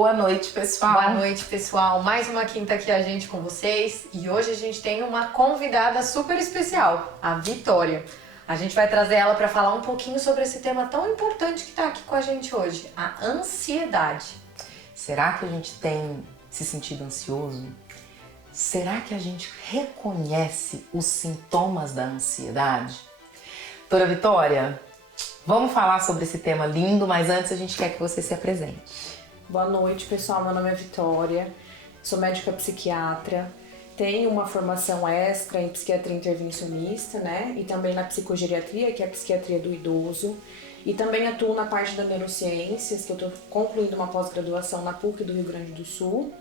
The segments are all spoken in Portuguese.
Boa noite, pessoal. Boa noite, pessoal. Mais uma quinta aqui a gente com vocês. E hoje a gente tem uma convidada super especial, a Vitória. A gente vai trazer ela para falar um pouquinho sobre esse tema tão importante que está aqui com a gente hoje, a ansiedade. Será que a gente tem se sentido ansioso? Será que a gente reconhece os sintomas da ansiedade? Doutora Vitória, vamos falar sobre esse tema lindo, mas antes a gente quer que você se apresente. Boa noite, pessoal. Meu nome é Vitória, sou médica psiquiatra, tenho uma formação extra em psiquiatria intervencionista, né? E também na psicogeriatria, que é a psiquiatria do idoso. E também atuo na parte da neurociências, que eu estou concluindo uma pós-graduação na PUC do Rio Grande do Sul.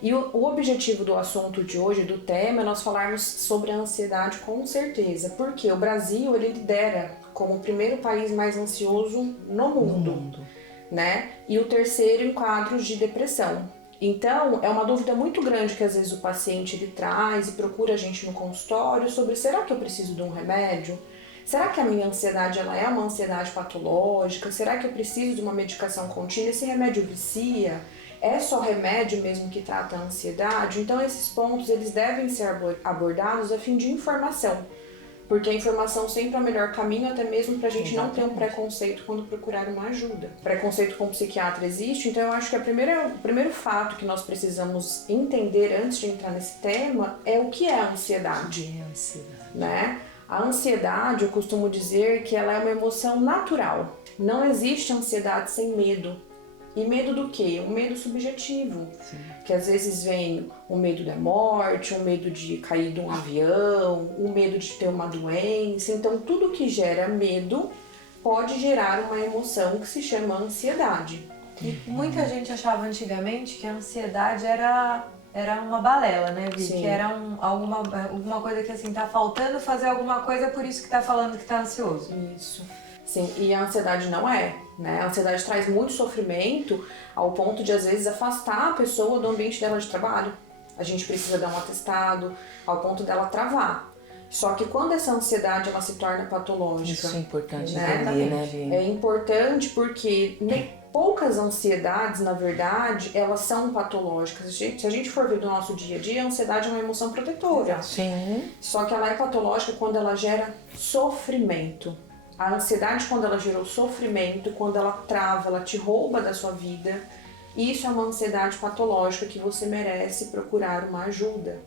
E o objetivo do assunto de hoje, do tema, é nós falarmos sobre a ansiedade com certeza, porque o Brasil ele lidera como o primeiro país mais ansioso no mundo. Né? E o terceiro em quadros de depressão. Então, é uma dúvida muito grande que às vezes o paciente ele traz e procura a gente no consultório sobre: será que eu preciso de um remédio? Será que a minha ansiedade ela é uma ansiedade patológica? Será que eu preciso de uma medicação contínua? Esse remédio vicia? É só remédio mesmo que trata a ansiedade? Então, esses pontos eles devem ser abordados a fim de informação. Porque a informação sempre é o melhor caminho, até mesmo para a gente não ter um preconceito quando procurar uma ajuda. Preconceito com o psiquiatra existe, então eu acho que o primeiro fato que nós precisamos entender antes de entrar nesse tema é o que é a ansiedade. Né? A ansiedade, eu costumo dizer que ela é uma emoção natural. Não existe ansiedade sem medo. E medo do quê? Um medo subjetivo. Sim. Que às vezes vem o medo da morte, o medo de cair de um avião, o medo de ter uma doença. Então, tudo que gera medo pode gerar uma emoção que se chama ansiedade. E muita gente achava antigamente que a ansiedade era uma balela, né, Vi? Sim. Que era alguma coisa que assim, tá faltando fazer alguma coisa, por isso que tá falando que tá ansioso. Isso. Sim, e a ansiedade não é, né? A ansiedade traz muito sofrimento ao ponto de, às vezes, afastar a pessoa do ambiente dela de trabalho. A gente precisa dar um atestado ao ponto dela travar. Só que quando essa ansiedade ela se torna patológica... Isso é importante né? entender, né, Vi? É importante porque poucas ansiedades, na verdade, elas são patológicas. Se a gente for ver do nosso dia a dia, a ansiedade é uma emoção protetora. Sim. Só que ela é patológica quando ela gera sofrimento. A ansiedade, quando ela gerou sofrimento, quando ela trava, ela te rouba da sua vida, isso é uma ansiedade patológica que você merece procurar uma ajuda.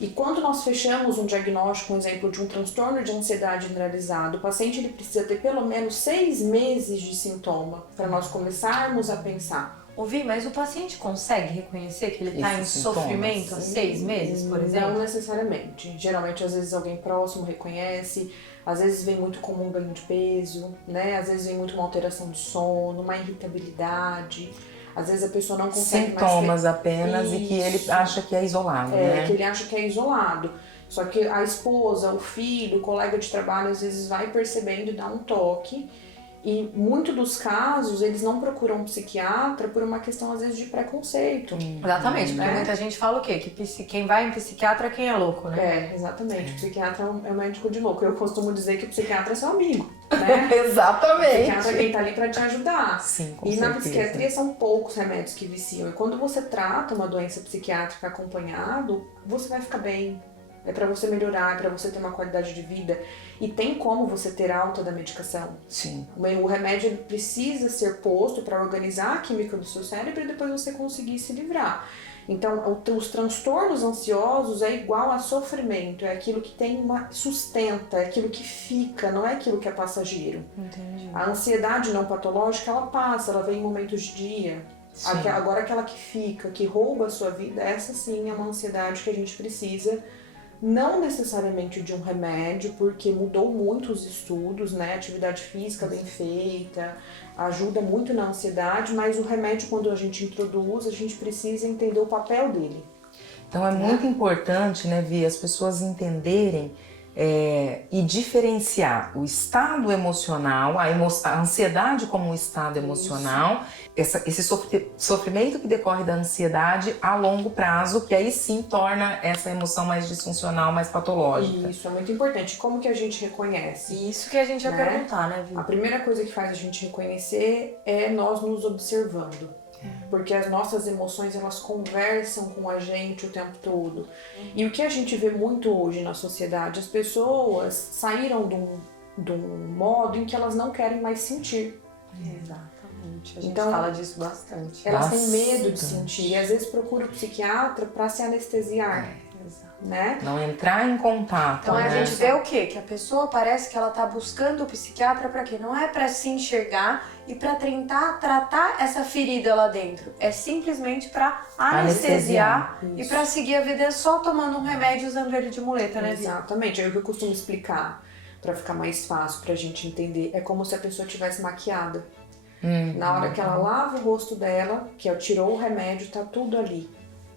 E quando nós fechamos um diagnóstico, um exemplo de um transtorno de ansiedade generalizado, o paciente ele precisa ter pelo menos 6 meses de sintoma para nós começarmos a pensar. Vi, mas o paciente consegue reconhecer que ele está em sintomas, sofrimento há 6 meses, por exemplo? Não necessariamente. Geralmente, às vezes, alguém próximo reconhece. Às vezes vem muito como um ganho de peso, né? Às vezes vem muito uma alteração de sono, uma irritabilidade. Às vezes a pessoa não consegue sintomas apenas e que ele acha que é isolado, né? Que ele acha que é isolado. Só que a esposa, o filho, o colega de trabalho, às vezes vai percebendo e dá um toque. E muito dos casos, eles não procuram um psiquiatra por uma questão, às vezes, de preconceito. Exatamente, porque muita gente fala o quê? Que quem vai em psiquiatra é quem é louco, né? Exatamente. O psiquiatra é um médico de louco. Eu costumo dizer que o psiquiatra é seu amigo, né? Exatamente. O psiquiatra é quem tá ali pra te ajudar. Sim, com certeza. Na psiquiatria são poucos remédios que viciam. E quando você trata uma doença psiquiátrica acompanhado, você vai ficar bem. É pra você melhorar, é pra você ter uma qualidade de vida. E tem como você ter alta da medicação. Sim. O remédio ele precisa ser posto para organizar a química do seu cérebro e depois você conseguir se livrar. Então, os transtornos ansiosos é igual a sofrimento. É aquilo que tem sustenta, é aquilo que fica, não é aquilo que é passageiro. Entendi. A ansiedade não patológica, ela passa, ela vem em momentos de dia. Agora, aquela que fica, que rouba a sua vida, essa sim é uma ansiedade que a gente precisa. Não necessariamente de um remédio, porque mudou muito os estudos, né? Atividade física bem feita ajuda muito na ansiedade, mas o remédio, quando a gente introduz, a gente precisa entender o papel dele. Então é muito importante, né, Vi, as pessoas entenderem e diferenciar o estado emocional, a ansiedade como um estado emocional, esse sofrimento que decorre da ansiedade a longo prazo, que aí sim torna essa emoção mais disfuncional, mais patológica. Isso é muito importante. Como que a gente reconhece? Isso que a gente ia perguntar, né, Vi? A primeira coisa que faz a gente reconhecer é nós nos observando. Porque as nossas emoções, elas conversam com a gente o tempo todo. E o que a gente vê muito hoje na sociedade, as pessoas saíram de um modo em que elas não querem mais sentir. Exatamente. A gente Então, fala disso bastante. Elas têm medo de Bastante. sentir. E às vezes procuram o psiquiatra para se anestesiar, né? Não entrar em contato. Então a né? gente vê o quê? Que a pessoa parece que ela tá buscando o psiquiatra pra quê? Não é pra se enxergar e pra tentar tratar essa ferida lá dentro. É simplesmente pra anestesiar e Isso. pra seguir a vida só tomando um remédio e usando ele de muleta, né, Via? Exatamente. É o que eu costumo explicar para ficar mais fácil pra gente entender. É como se a pessoa tivesse maquiada. Na hora que ela lava o rosto dela, que ela tirou o remédio, tá tudo ali.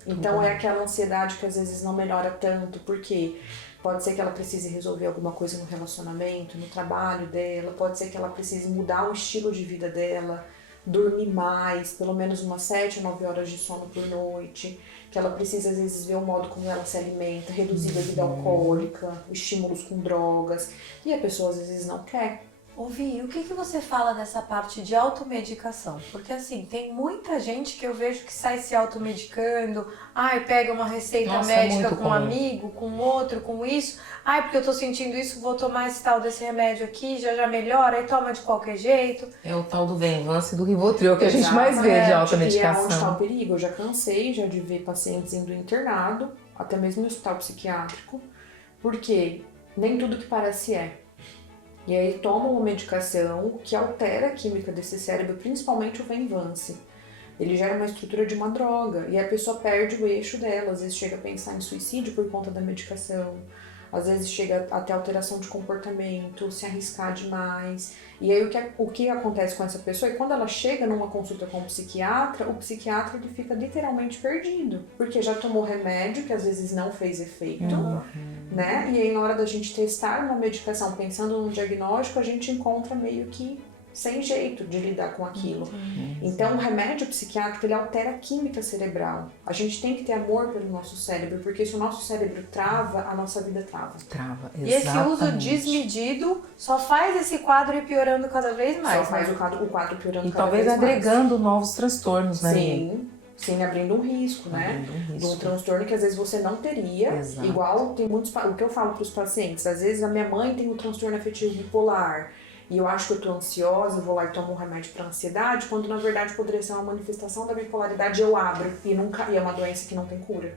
Então é aquela ansiedade que às vezes não melhora tanto, porque pode ser que ela precise resolver alguma coisa no relacionamento, no trabalho dela, pode ser que ela precise mudar o estilo de vida dela, dormir mais, pelo menos umas 7 ou 9 horas de sono por noite, que ela precisa às vezes ver o modo como ela se alimenta, reduzir a bebida alcoólica, estímulos com drogas, e a pessoa às vezes não quer. Ô Vi, o que você fala dessa parte de automedicação? Porque assim, tem muita gente que eu vejo que sai se automedicando, pega uma receita Nossa, é médica muito com um comum. amigo, com outro, com isso. Porque eu tô sentindo isso, vou tomar esse tal desse remédio aqui, já melhora, e toma de qualquer jeito. É o tal do Venvance e do Rivotril que a gente mais vê de E é onde está automedicação. o perigo. Eu já cansei de ver pacientes indo internado, até mesmo no hospital psiquiátrico, porque nem tudo que parece é. E aí tomam uma medicação que altera a química desse cérebro, principalmente o Venvance. Ele gera uma estrutura de uma droga e a pessoa perde o eixo dela, às vezes chega a pensar em suicídio por conta da medicação, às vezes chega até alteração de comportamento, se arriscar demais. E aí o que acontece com essa pessoa é que quando ela chega numa consulta com o psiquiatra ele fica literalmente perdido, porque já tomou remédio que às vezes não fez efeito, né? E aí na hora da gente testar uma medicação pensando no diagnóstico, a gente encontra meio que sem jeito de lidar com aquilo. Então, o remédio psiquiátrico, ele altera a química cerebral. A gente tem que ter amor pelo nosso cérebro, porque se o nosso cérebro trava, a nossa vida trava. Trava, E esse uso desmedido só faz esse quadro ir piorando cada vez mais. Só faz o quadro piorando E cada talvez vez mais. agregando novos transtornos, né? Sim, abrindo um risco, né? Abrindo um risco. De um transtorno que às vezes você não teria. Exato. Igual tem muitos... O que eu falo para os pacientes, às vezes a minha mãe tem um transtorno afetivo bipolar e eu acho que eu tô ansiosa, eu vou lá e tomo um remédio para ansiedade, quando na verdade poderia ser uma manifestação da bipolaridade, eu abro e é uma doença que não tem cura.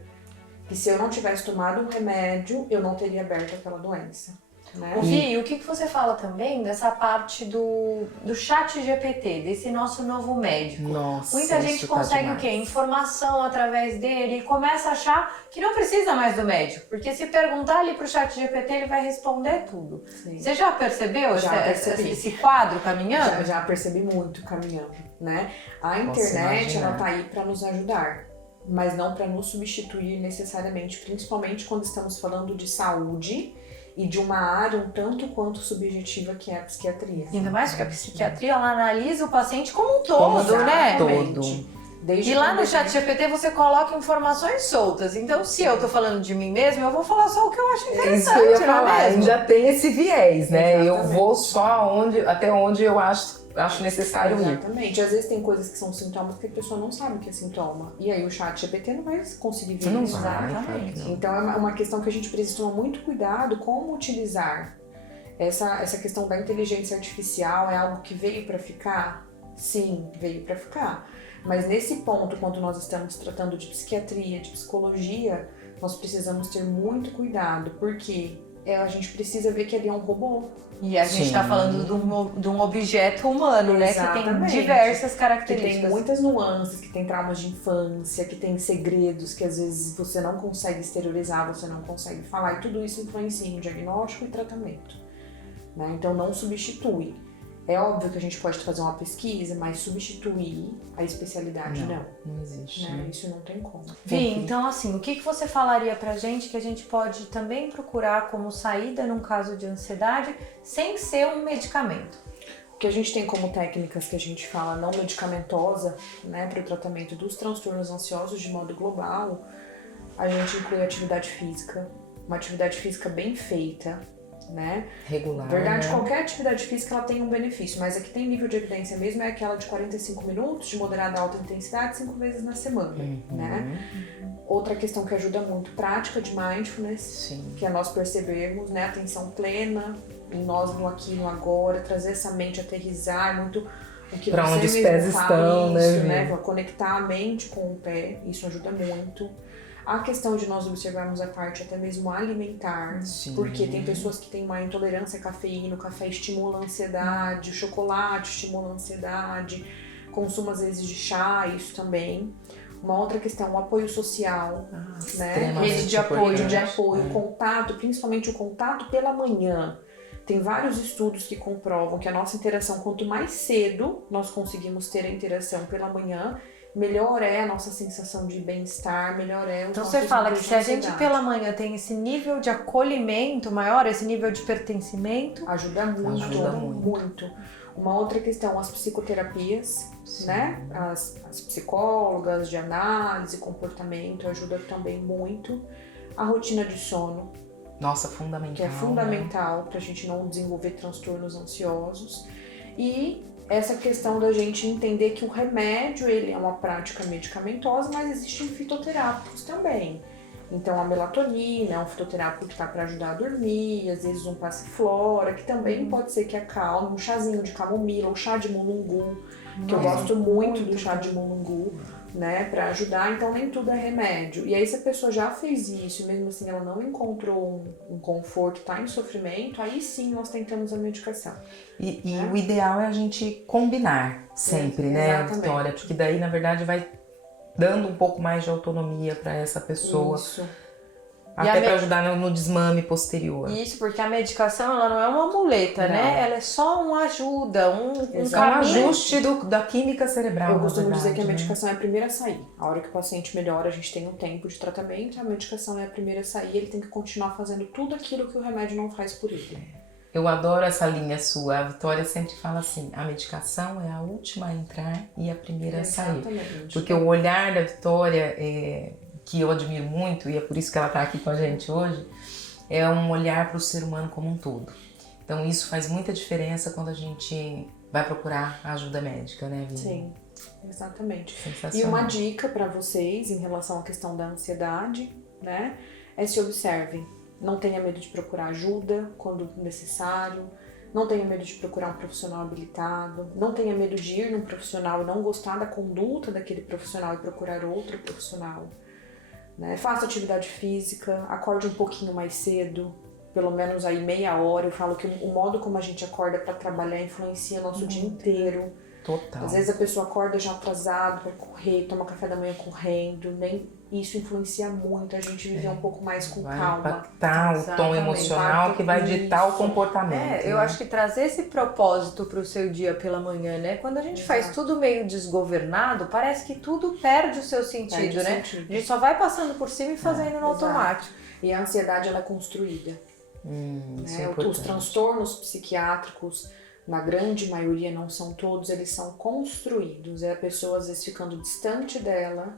E se eu não tivesse tomado um remédio, eu não teria aberto aquela doença. Né? Vi, o que você fala também dessa parte do chat GPT, desse nosso novo médico? Nossa, Muita gente isso tá consegue demais. o quê? Informação através dele e começa a achar que não precisa mais do médico, porque se perguntar ali pro chat GPT, ele vai responder tudo. Sim. Você já percebeu percebi. esse quadro caminhando? Já percebi muito caminhando, né? A Posso internet, imaginar. ela tá aí para nos ajudar, mas não para nos substituir necessariamente, principalmente quando estamos falando de saúde e de uma área um tanto quanto subjetiva que é a psiquiatria. Ainda mais que a psiquiatria, ela analisa o paciente como um todo, Como né? Exatamente. Desde E lá quando no a chat gente- GPT você coloca informações soltas. Então, se eu tô falando de mim mesmo, eu vou falar só o que eu acho É isso interessante, que eu ia não falar, é mesmo? ainda tem esse viés, né? Eu Exatamente. vou só até onde eu acho necessário ir. Exatamente. Às vezes tem coisas que são sintomas que a pessoa não sabe que é sintoma. E aí o chat GPT não vai conseguir ver Não isso. vai, Exatamente. claro que não. Então é uma questão que a gente precisa tomar muito cuidado como utilizar. Essa questão da inteligência artificial é algo que veio para ficar? Sim, veio para ficar. Mas nesse ponto, quando nós estamos tratando de psiquiatria, de psicologia, nós precisamos ter muito cuidado, porque a gente precisa ver que ali é um robô. E a gente Sim. tá falando de um objeto humano, né? Que tem Exatamente. diversas Que características. tem muitas nuances, que tem traumas de infância, que tem segredos que às vezes você não consegue exteriorizar, você não consegue falar, e tudo isso influencia em diagnóstico e tratamento. Né? Então não substitui. É óbvio que a gente pode fazer uma pesquisa, mas substituir a especialidade não. Não existe. Né? Né? Isso não tem como. Vi, então assim, o que você falaria pra gente que a gente pode também procurar como saída num caso de ansiedade sem ser um medicamento? O que a gente tem como técnicas que a gente fala não medicamentosa, né, para o tratamento dos transtornos ansiosos de modo global, a gente inclui atividade física, uma atividade física bem feita, né? Regular. Na verdade, né? qualquer atividade física ela tem um benefício, mas a que tem nível de evidência mesmo é aquela de 45 minutos, de moderada a alta intensidade, 5 vezes na semana, né? Outra questão que ajuda muito, prática de mindfulness, Sim. que é nós percebermos, né, atenção plena em nós, no aqui, no agora, trazer essa mente, aterrizar, muito o que Pra você onde os mesmo pés fala, estão, né, isso, Vi? né, conectar a mente com o pé, isso ajuda muito. A questão de nós observarmos a parte até mesmo alimentar, Sim. porque tem pessoas que têm uma intolerância à cafeína, o café estimula a ansiedade, o chocolate estimula a ansiedade, consumo às vezes de chá, isso também. Uma outra questão, o apoio social, né? extremamente Rede de apoio, importante. contato, principalmente o contato pela manhã. Tem vários estudos que comprovam que a nossa interação, quanto mais cedo nós conseguimos ter a interação pela manhã, melhor é a nossa sensação de bem-estar, melhor é o Então nosso você fala que nível de se a gente ansiedade. pela manhã tem esse nível de acolhimento maior, esse nível de pertencimento, Ajuda muito, Ajuda muito. Uma outra questão, as psicoterapias, né? As psicólogas de análise, comportamento, ajuda também muito. A rotina de sono, Nossa, fundamental. que é né? fundamental para a gente não desenvolver transtornos ansiosos. E essa questão da gente entender que o remédio ele é uma prática medicamentosa, mas existem fitoterápicos também. Então a melatonina é um fitoterápico que está para ajudar a dormir, às vezes um passiflora, que também pode ser que acalme, um chazinho de camomila, um chá de mulungu, que eu gosto muito do chá de mulungu, né, para ajudar. Então nem tudo é remédio. E aí se a pessoa já fez isso e mesmo assim ela não encontrou um conforto, está em sofrimento, aí sim nós tentamos a medicação. E o ideal é a gente combinar sempre, né, Exatamente. Vitória? Porque daí, na verdade, vai dando um pouco mais de autonomia para essa pessoa. Isso. Até para ajudar no desmame posterior. isso porque a medicação ela não é uma muleta, né? Ela é só uma ajuda, um É um caminho. ajuste da química cerebral. Eu costumo na dizer que a verdade, medicação é a primeira a sair. A hora que o paciente melhora, a gente tem um tempo de tratamento, a medicação é a primeira a sair, ele tem que continuar fazendo tudo aquilo que o remédio não faz por ele. Eu adoro essa linha sua. A Vitória sempre fala assim: a medicação é a última a entrar e a primeira a sair. Exatamente. Porque o olhar da Vitória, que eu admiro muito, e é por isso que ela está aqui com a gente hoje, é um olhar para o ser humano como um todo. Então isso faz muita diferença quando a gente vai procurar ajuda médica, né, Vini? Sim, exatamente. Sensacional. E uma dica para vocês em relação à questão da ansiedade, né, é se observem. Não tenha medo de procurar ajuda quando necessário, não tenha medo de procurar um profissional habilitado, não tenha medo de ir num profissional e não gostar da conduta daquele profissional e procurar outro profissional. Né? Faça atividade física, acorde um pouquinho mais cedo, pelo menos aí meia hora. Eu falo que o modo como a gente acorda para trabalhar influencia o nosso dia inteiro. Total. Às vezes a pessoa acorda já atrasado para correr, toma café da manhã correndo, nem isso influencia muito a gente viver um pouco mais com Vai calma. impactar o tom Exatamente. emocional que vai ditar o Isso. comportamento. Eu né? acho que trazer esse propósito pro seu dia pela manhã, né? Quando a gente faz tudo meio desgovernado, parece que tudo perde o seu sentido, Perde o né? sentido. A gente só vai passando por cima e fazendo no exato. automático. E a ansiedade ela é construída. Isso Né? é Os importante. transtornos psiquiátricos, na grande maioria, não são todos, eles são construídos. É a pessoa às vezes ficando distante dela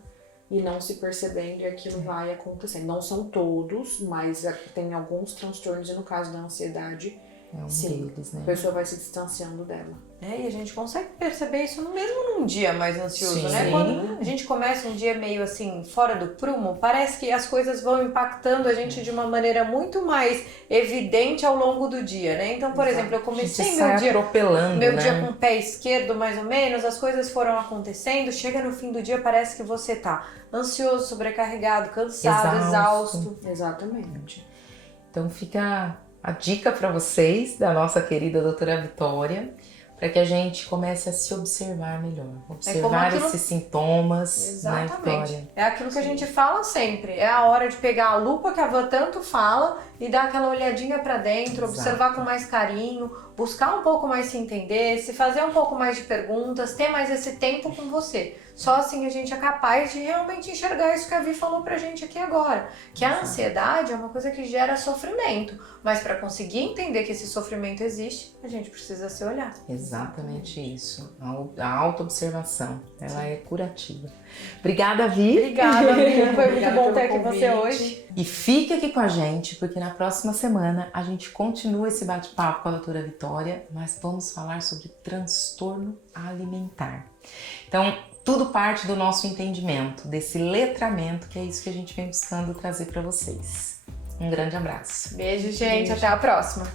e não se percebendo e aquilo vai acontecendo. Não são todos, mas tem alguns transtornos e no caso da ansiedade, É um sim, deles, né? a pessoa vai se distanciando dela. E a gente consegue perceber isso mesmo num dia mais ansioso, Sim. né? Quando a gente começa um dia meio assim, fora do prumo, parece que as coisas vão impactando a gente de uma maneira muito mais evidente ao longo do dia, né? Então, por exemplo, eu comecei meu sai dia atropelando, meu né? dia com o pé esquerdo, mais ou menos, as coisas foram acontecendo, chega no fim do dia, parece que você tá ansioso, sobrecarregado, cansado, exausto. Exatamente. Então fica a dica para vocês da nossa querida doutora Vitória, para que a gente comece a se observar melhor, observar aquilo- esses sintomas, né, Exatamente. Vitória? É aquilo que a gente fala sempre. É a hora de pegar a lupa que a Van tanto fala e dar aquela olhadinha pra dentro, Exato. observar com mais carinho, buscar um pouco mais se entender, se fazer um pouco mais de perguntas, ter mais esse tempo com você. Só assim a gente é capaz de realmente enxergar isso que a Vi falou pra gente aqui agora. Que a ansiedade é uma coisa que gera sofrimento. Mas para conseguir entender que esse sofrimento existe, a gente precisa se olhar. Exatamente isso. A autoobservação, ela é curativa. Obrigada, Vi. Obrigada, Vi. Foi muito Obrigada bom pelo ter aqui convite. você hoje. E fique aqui com a gente, porque na próxima semana a gente continua esse bate-papo com a doutora Vitória, mas vamos falar sobre transtorno alimentar. Então, tudo parte do nosso entendimento, desse letramento, que é isso que a gente vem buscando trazer para vocês. Um grande abraço. Beijo, gente. Até a próxima.